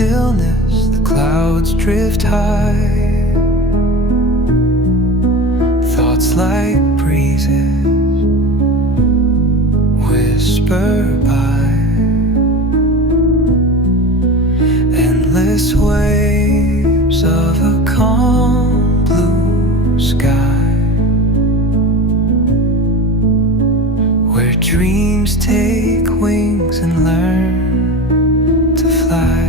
stillness, the clouds drift high. Thoughts like breezes whisper by. Endless waves of a calm blue sky, where dreams take wings and learn to fly.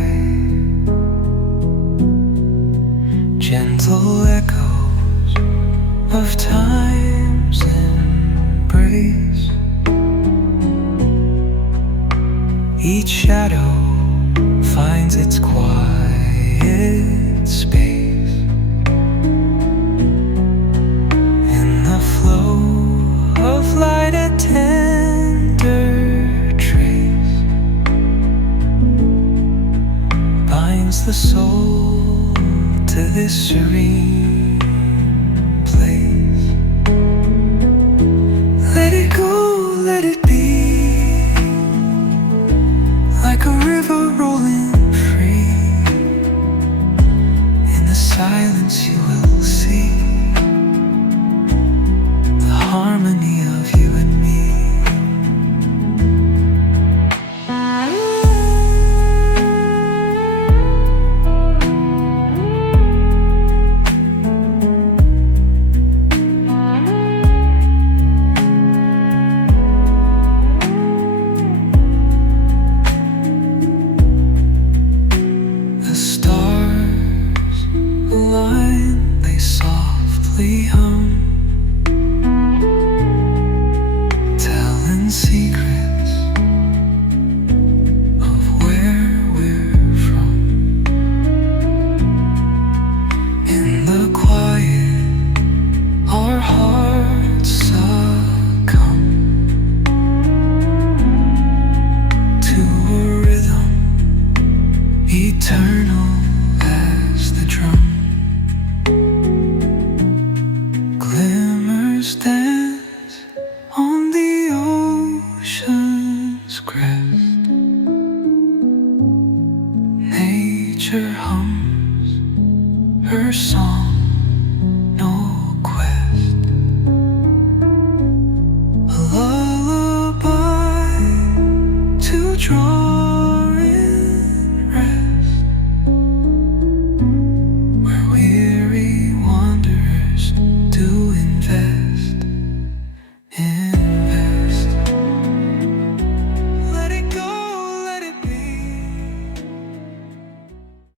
Gentle echoes of time's embrace. Each shadow finds its quiet space. In the flow of light, a tender trace binds the soul to this serene place. Let it go, let it be, like a river rolling free. In the silence you will see the harmony of you and me. The stars align, they softly hum, telling secrets of where we're from. In the quiet, our hearts succumb to a rhythm eternal as the drum. Glimmers dance on the ocean's crest. Nature hums her song, no quest. A lullaby to draw